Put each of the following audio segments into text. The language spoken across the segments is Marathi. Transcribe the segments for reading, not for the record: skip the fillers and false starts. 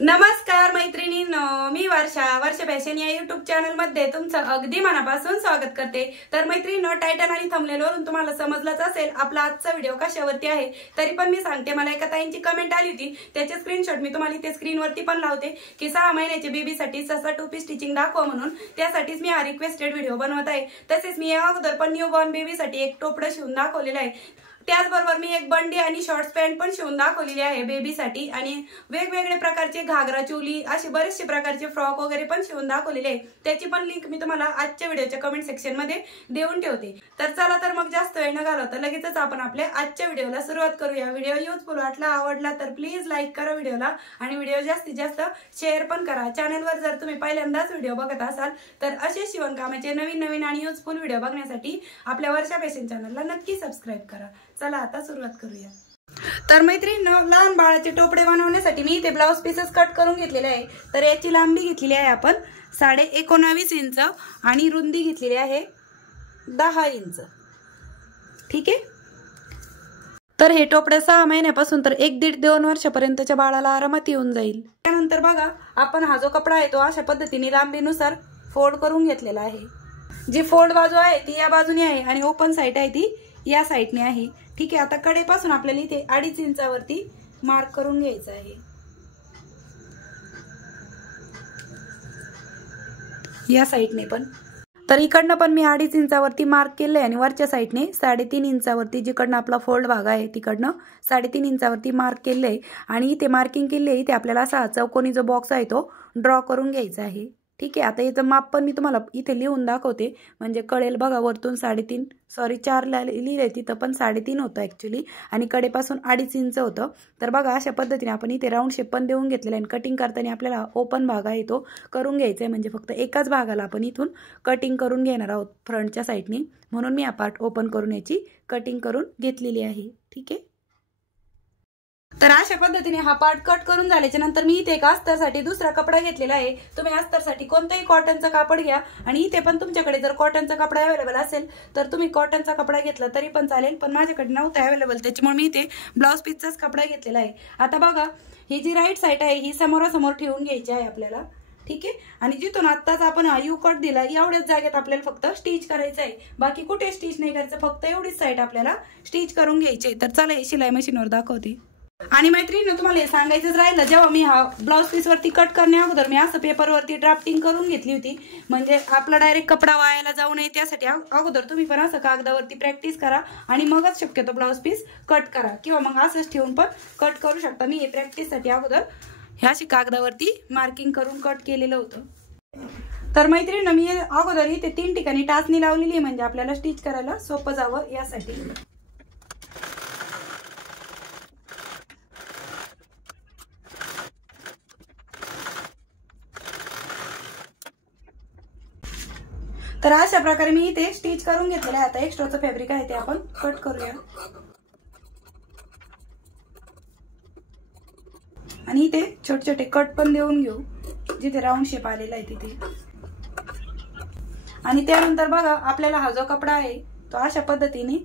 नमस्कार मैत्रिणींनो, मी वर्षा फॅशन या युट्यूब चॅनल मध्ये तुमचं अगदी मनापासून स्वागत करते। तर मैत्रिणींनो, टायटल आणि थंबनेलवरून तुम्हाला समजलंच असेल आपला आजचा व्हिडिओ कशावरती आहे। तरी पण मी सांगते, मला एका ताईंची कमेंट आली होती, त्याचे स्क्रीनशॉट मी तुम्हाला इथे स्क्रीनवरती पण लावते की 6 महिन्याच्या बेबीसाठी ससा टोपी स्टिचिंग दाखवा म्हणून। त्यासाठीच मी हा रिक्वेस्टेड व्हिडिओ बनवत आहे। तसेच मी या अगोदर पण न्यू बॉर्न बेबीसाठी एक टोपडं शिवून दाखवलेलं आहे। त्याचबरोबर मी एक बंडी आणि शॉर्ट्स पॅन्ट पण शिवून दाखवलेली आहे बेबीसाठी, आणि वेगवेगळे प्रकारचे घागरा चोली असे बरेचसे प्रकारचे फ्रॉक वगैरे पण शिवून दाखवलेले आहे। त्याची पण लिंक मी तुम्हाला आजच्या व्हिडिओच्या कमेंट सेक्शन मध्ये देऊन ठेवते। तर चला तर मग जास्त वेळ न घालवता लगेचच आपण आपल्या आजच्या व्हिडिओला सुरुवात करूया। व्हिडिओ युजफुल वाटला, आवडला तर प्लीज लाईक करा व्हिडिओला, आणि व्हिडिओ जास्तीत जास्त शेअर पण करा। चॅनलवर जर तुम्ही पहिल्यांदाच व्हिडिओ बघत असाल तर असे शिवणकामाचे नवीन आणि युजफुल व्हिडिओ बघण्यासाठी आपल्या वर्षा फॅशन चॅनलला नक्की सबस्क्राईब करा। चला आता सुरुवात करूया। तर मैत्रिणींनो, लहान बाळाचे टोपडे बनवण्यासाठी मी इथे ब्लाउज पीसेस कट करून घेतलेले आहे। तर याची लांबी घेतलेली आहे आपण 19.5 इंच आणि रुंदी घेतलेली आहे 10 इंच। ठीक आहे। तर हे टोपडे 6 महिन्यापासून तर 1-1.5-2 वर्षापर्यंतच्या बाळाला आरामात येऊन जाईल। त्यानंतर बघा, आपण हा जो कपडा आहे तो अशा पद्धतीने लांबीनुसार फोल्ड करून घेतलेला आहे। जी फोल्ड बाजू आहे ती या बाजूने आहे आणि ओपन साइड आहे ती या साइडने आहे। ठीक आहे। आता कडेपासून आपल्याला इथे 2.5 इंचावरती मार्क करून घ्यायचं आहे। या साइडने पण, तर इकडनं पण मी 2.5 इंचावरती मार्क केलंय आणि वरच्या साइडने 3.5 इंचावरती जिकडनं आपला फोल्ड भाग आहे तिकडनं 3.5 इंचावरती मार्क केलंय। आणि इथे मार्किंग केली, इथे आपल्याला असा चौकोनी जो बॉक्स आहे तो ड्रॉ करून घ्यायचा आहे। ठीक आहे। आता याचं माप पण मी तुम्हाला इथे लिहून दाखवते म्हणजे कळेल। बघा, वरतून 4 लिहिलंय, तिथं पण 3.5 होतं ऍक्च्युली, आणि कडेपासून 2.5 इंच होतं। तर बघा, अशा पद्धतीने आपण इथे राऊंड शेप पण देऊन घेतलेला आहे। कटिंग करताना आपल्याला ओपन भाग आहे तो करून घ्यायचा आहे, म्हणजे फक्त एकाच भागाला आपण इथून कटिंग करून घेणार आहोत फ्रंटच्या साईडने, म्हणून मी हा पार्ट ओपन करून याची कटिंग करून घेतलेली आहे। ठीक आहे। तर अशा पद्धतीने हा पार्ट कट करून झाल्याच्या नंतर मी इथे एक अस्तरसाठी दुसरा कपडा घेतलेला आहे। तुम्ही अस्तरसाठी कोणताही कॉटनचा कापड घ्या, आणि इथे पण तुमच्याकडे जर कॉटनचा कपडा अवेलेबल असेल तर तुम्ही कॉटनचा कपडा घेतला तरी पण चालेल, पण माझ्याकडे नव्हता अवेलेबल, त्याच्यामुळे मी इथे ब्लाउज पीसचाच कपडा घेतलेला आहे। आता बघा, ही जी राईट साइड आहे ही समोरासमोर ठेवून घ्यायची आहे आपल्याला। ठीक आहे। आणि जिथून आत्ताच आपण हा यू कट दिला एवढ्याच जागेत आपल्याला फक्त स्टिच करायचं आहे, बाकी कुठे स्टिच नाही करायचं, फक्त एवढीच साइड आपल्याला स्टिच करून घ्यायची आहे। तर चला हे शिलाई मशीनवर दाखवते। आणि मैत्रिणींनो, तुम्हाला हे सांगायचंच राहिलं, जेव्हा मी हा ब्लाउज पीस वरती कट करण्या अगोदर मी असं पेपरवरती ड्राफ्टिंग करून घेतली होती, म्हणजे आपला डायरेक्ट कपडा वायाला जाऊ नये त्यासाठी अगोदर तुम्ही पण असं कागदावरती प्रॅक्टिस करा आणि मगच शक्यतो ब्लाउज पीस कट करा, किंवा मग असंच ठेवून पण कट करू शकता। मी हे प्रॅक्टिससाठी अगोदर ह्या अशी कागदावरती मार्किंग करून कट केलेलं होतं। तर मैत्रिणींनो, मी अगोदर इथे 3 ठिकाणी टाचणी लावलेली आहे, म्हणजे आपल्याला स्टिच करायला सोपं जावं यासाठी। तर अशा प्रकारे मी इथे स्टिच करून घेतलेलं आहे। आता एक्स्ट्राचं फॅब्रिक आहे ते आपण कट करूया, आणि इथे छोटे छोटे कट पण देऊन घेऊ जिथे राऊंड शेप आलेला आहे तिथे। आणि त्यानंतर बघा, आपल्याला हा जो कपडा आहे तो अशा पद्धतीने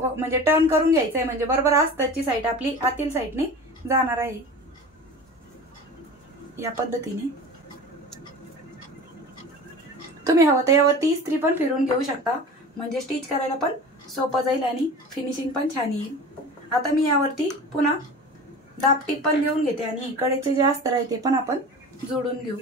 म्हणजे टर्न करून घ्यायचा आहे, म्हणजे बरोबर अस्ताची साइड आपली आतील साइडने जाणार आहे या पद्धतीने। तुम्ही हवं तर यावरती इस्त्री पण फिरून घेऊ शकता, म्हणजे स्टिच करायला पण सोपं जाईल आणि फिनिशिंग पण छान येईल। आता मी यावरती पुन्हा दाबटीप पण देऊन घेते, आणि कडेचे जे अस्तर आहे ते पण आपण जोडून घेऊ।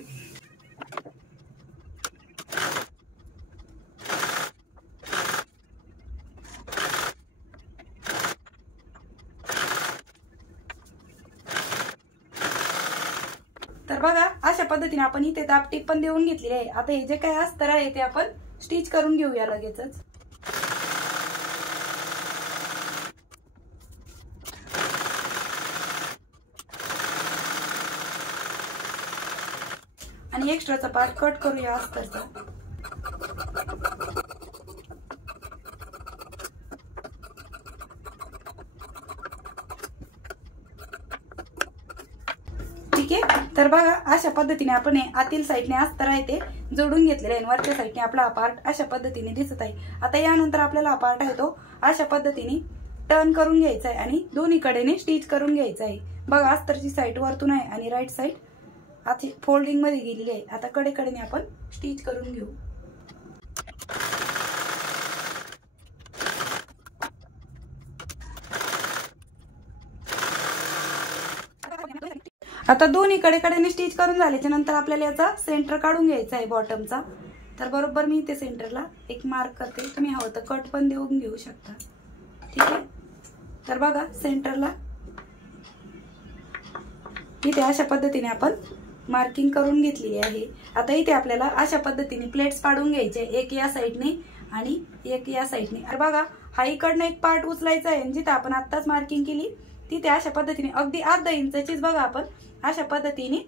तर बघा, अशा पद्धतीने आपण इथे दाबटीप पण देऊन घेतलेली आहे। आता हे जे काही अस्तर आहे ते आपण स्टिच करून घेऊया लगेचच। आणि एक्स्ट्राचा पार्ट कट करूया अस्तरचा। ठीक आहे। तर बघा, अशा पद्धतीने आपण आतील साइडने अस्तर आहे ते जोडून घेतलेले आहे, वरच्या साइडने आपला हा पार्ट अशा पद्धतीने दिसत आहे। आता यानंतर आपल्याला हा पार्ट आहे तो अशा पद्धतीने टर्न करून घ्यायचा आहे आणि दोन्ही कडेने स्टिच करून घ्यायचा आहे। बघा, अस्तरची साइड वरतून आहे आणि राईट साइड आता फोल्डिंग मध्ये गेलेली आहे। आता कडेकडेने आपण स्टिच करून घेऊ। आता दोन्ही कडेकडेने स्टिच करून झाल्याच्या नंतर आपल्याला याचा सेंटर काढून घ्यायचा आहे बॉटमचा। तर बरोबर मी इथे सेंटरला एक मार्क करते, तुम्ही हवं तर कट पण देऊन घेऊ शकता, ठीक आहे। तर बघा सेंटरला इथे अशा पद्धतीने आपण मार्किंग करून घेतलेली आहे। आता इथे आपल्याला अशा पद्धतीने प्लेट्स पाडून घ्यायचे, एक या साइडने आणि एक या साइडने। तर बघा हा इकडनं एक पार्ट उचलायचा आहे, जिथे आपण आत्ताच मार्किंग केली तिथे अशा पद्धतीने अगदी अर्धा इंचचीच बघा आपण अशा पद्धतीने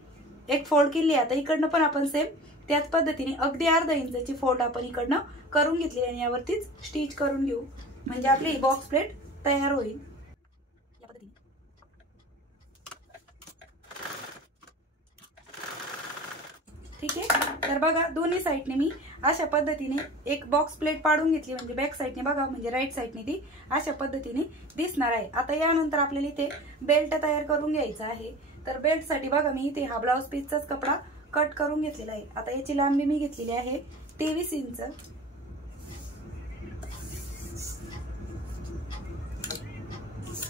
एक फोल्ड केली। आता इकडनं पण आपण सेम त्याच पद्धतीने अगदी अर्धा इंचची फोल्ड आपण इकडनं करून घेतली आणि यावरतीच स्टिच करून घेऊ, म्हणजे आपली ही बॉक्स प्लेट तयार होईल। ठीक आहे। तर बघा दोन्ही साइडने मी अशा पद्धतीने एक बॉक्स प्लेट पाडून घेतली, म्हणजे बॅक साइडने बघा, म्हणजे राईट साइडने ती अशा पद्धतीने दिसणार आहे। आता यानंतर आपल्याला इथे बेल्ट तयार करून घ्यायचा आहे। तर बेल्ट साठी बघा मी इथे हा ब्लाउज पीसचाच कपडा कट करून घेतलेला आहे। आता याची लांबी मी घेतलेली आहे 23 इंच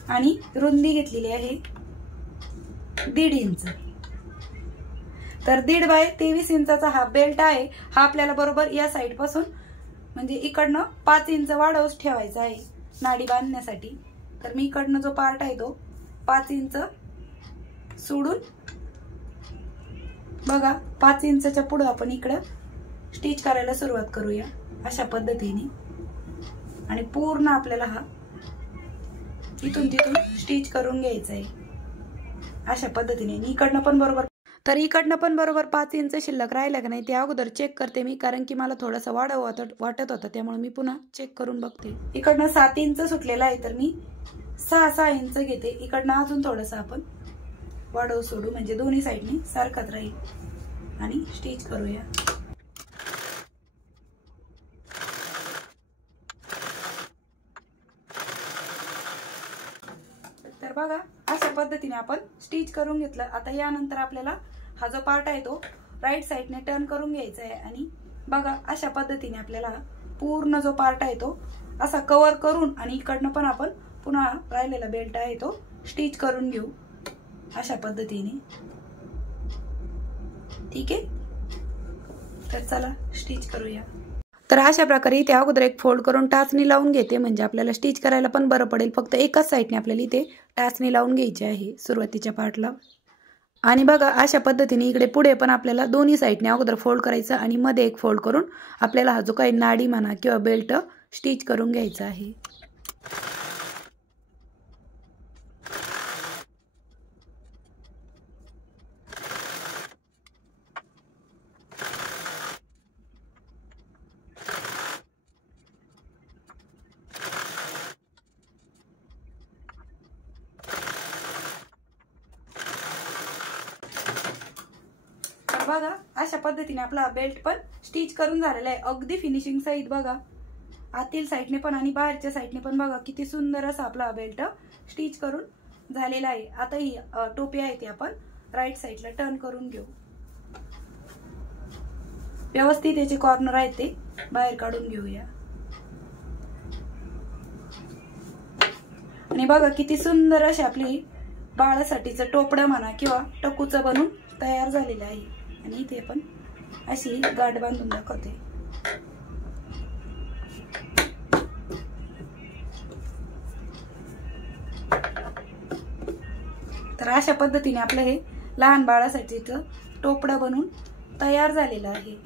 आणि रुंदी घेतलेली आहे 1.5 इंच। तर 1.5 बाय 23 इंचाचा हा बेल्ट आहे। हा आपल्याला बरोबर या साइड पासून म्हणजे इकडनं 5 इंच वाढवून ठेवायचा आहे नाडी बांधण्यासाठी। तर मी इकडनं जो पार्ट आहे तो 5 इंच सोडून बघा 5 इंचच्या पुढे आपण इकडं स्टिच करायला सुरुवात करूया अशा पद्धतीने, आणि पूर्ण आपल्याला हा इथून तिथून स्टिच करून घ्यायचा आहे अशा पद्धतीने। इकडनं पण बरोबर, तर इकडनं पण बरोबर 5 इंच शिल्लक राहिलं का नाही ते अगोदर चेक करते मी, कारण की मला थोडंसं वाढव वाटत होतं, त्यामुळे मी पुन्हा चेक करून बघते। इकडनं 7 इंच सुटलेला आहे, तर मी 6 इंच घेते। इकडनं अजून थोडंसं आपण वाढव सोडू, म्हणजे दोन्ही साइडने सारखाच राहील आणि स्टिच करूया। तर बघा अशा पद्धतीने आपण स्टिच करून घेतलं। आता यानंतर आपल्याला हा जो पार्ट आहे तो राईट साइडने टर्न करून घ्यायचा आहे, आणि बघा अशा पद्धतीने आपल्याला पूर्ण जो पार्ट आहे तो असा कव्हर करून, आणि इकडनं पण आपण पुन्हा राहिलेला बेल्ट आहे तो स्टिच करून घेऊ अशा पद्धतीने, ठीक आहे। तर चला स्टिच करूया। तर अशा प्रकारे इथे अगोदर एक फोल्ड करून टाचणी लावून घेते, म्हणजे आपल्याला स्टिच करायला पण बरं पडेल। फक्त एकाच साइडने आपल्याला इथे टाचणी लावून घ्यायची आहे सुरुवातीच्या पार्टला। आणि बघा अशा पद्धतीने इकडे पुढे पण आपल्याला दोन्ही साइडने अगोदर फोल्ड करायचं आणि मध्ये एक फोल्ड करून आपल्याला हा जो काही नाडी म्हणा किंवा बेल्ट स्टिच करून घ्यायचा आहे। बघा अशा पद्धतीने आपला बेल्ट पण स्टिच करून झालेला आहे, अगदी फिनिशिंग सहित। बघा आतील साइडने पण आणि बाहेरच्या साइडने पण बघा किती सुंदर असा आपला बेल्ट स्टिच करून झालेला आहे। आता ही टोपी आहे ती आपण राईट साइडला टर्न करून घेऊ, व्यवस्थित याचे कॉर्नर आहेत ते बाहेर काढून घेऊया। आणि बघा किती सुंदर अशी आपली बाळासाठीचं टोपडं म्हणा किंवा टकूचं बनून तयार झालेलं आहे। आणि इथे पण अशी गाठ बांधून दाखवते। तर अशा पद्धतीने आपलं हे लहान बाळासाठीचं टोपडं बनून तयार झालेलं आहे।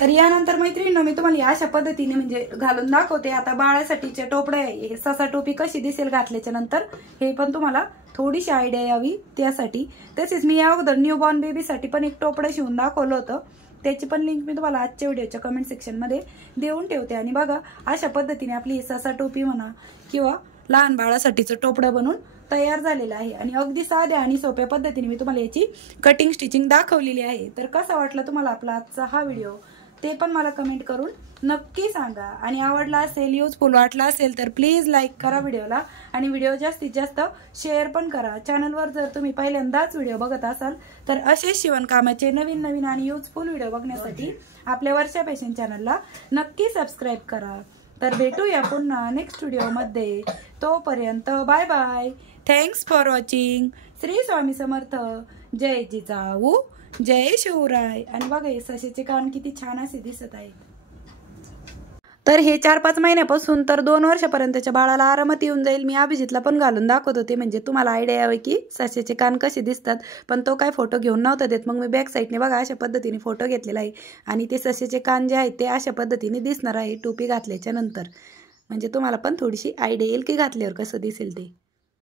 तर यानंतर मैत्रिणींनो मी तुम्हाला अशा पद्धतीने म्हणजे घालून दाखवते। आता बाळासाठीचे टोपडे आहे, ससा टोपी कशी दिसेल घातल्याच्या नंतर हे पण तुम्हाला थोडीशी आयडिया यावी त्यासाठी। तसेच मी या अगोदर न्यूबॉर्न बेबीसाठी पण एक टोपडं शिवून दाखवलं होतं, त्याची पण लिंक मी तुम्हाला आजच्या व्हिडिओच्या कमेंट सेक्शन मध्ये देऊन ठेवते। आणि बघा अशा पद्धतीने आपली ससा टोपी म्हणा किंवा लहान बाळासाठीचं टोपडं बनून तयार झालेलं आहे, आणि अगदी साध्या आणि सोप्या पद्धतीने मी तुम्हाला याची कटिंग स्टिचिंग दाखवलेली आहे। तर कसा वाटला तुम्हाला आपला आजचा हा व्हिडिओ? ते पण मला कमेंट करून नक्की सांगा. आणि आवडला असेल, युजफुल वाटला असेल तर प्लीज लाईक करा व्हिडिओला आणि व्हिडिओ जास्तीत जास्त शेअर पण करा. चॅनलवर जर तुम्ही पहिल्यांदाच व्हिडिओ बघत असाल तर असेच शिवणकामाचे नवीन नवीन आणि युजफुल व्हिडिओ बघण्यासाठी आपल्या वर्षा फॅशन चॅनलला नक्की सबस्क्राईब करा. तर भेटूया पुन्हा नेक्स्ट व्हिडिओमध्ये. तोपर्यंत bye bye. Thanks for watching. Shri Swami Samarth. जय जिजाऊ, जय शिवराय. आणि बघा हे ससेचे कान किती छान असे दिसत आहेत. तर हे 4-5 महिन्यापासून तर 2 वर्षापर्यंतच्या बाळाला आरामात येऊन जाईल. मी अभिजितला पण घालून दाखवत होते म्हणजे तुम्हाला आयडिया यावी की ससेचे कान कसे दिसतात. पण तो काय फोटो घेऊन नव्हता देत. मग मी बॅक साईडने बघा अशा पद्धतीने फोटो घेतलेला आहे आणि ते ससेचे कान जे आहेत ते अशा पद्धतीने दिसणार आहे टोपी घातल्याच्या नंतर. म्हणजे तुम्हाला पण थोडीशी आयडिया येईल की घातल्यावर कसं दिसेल ते.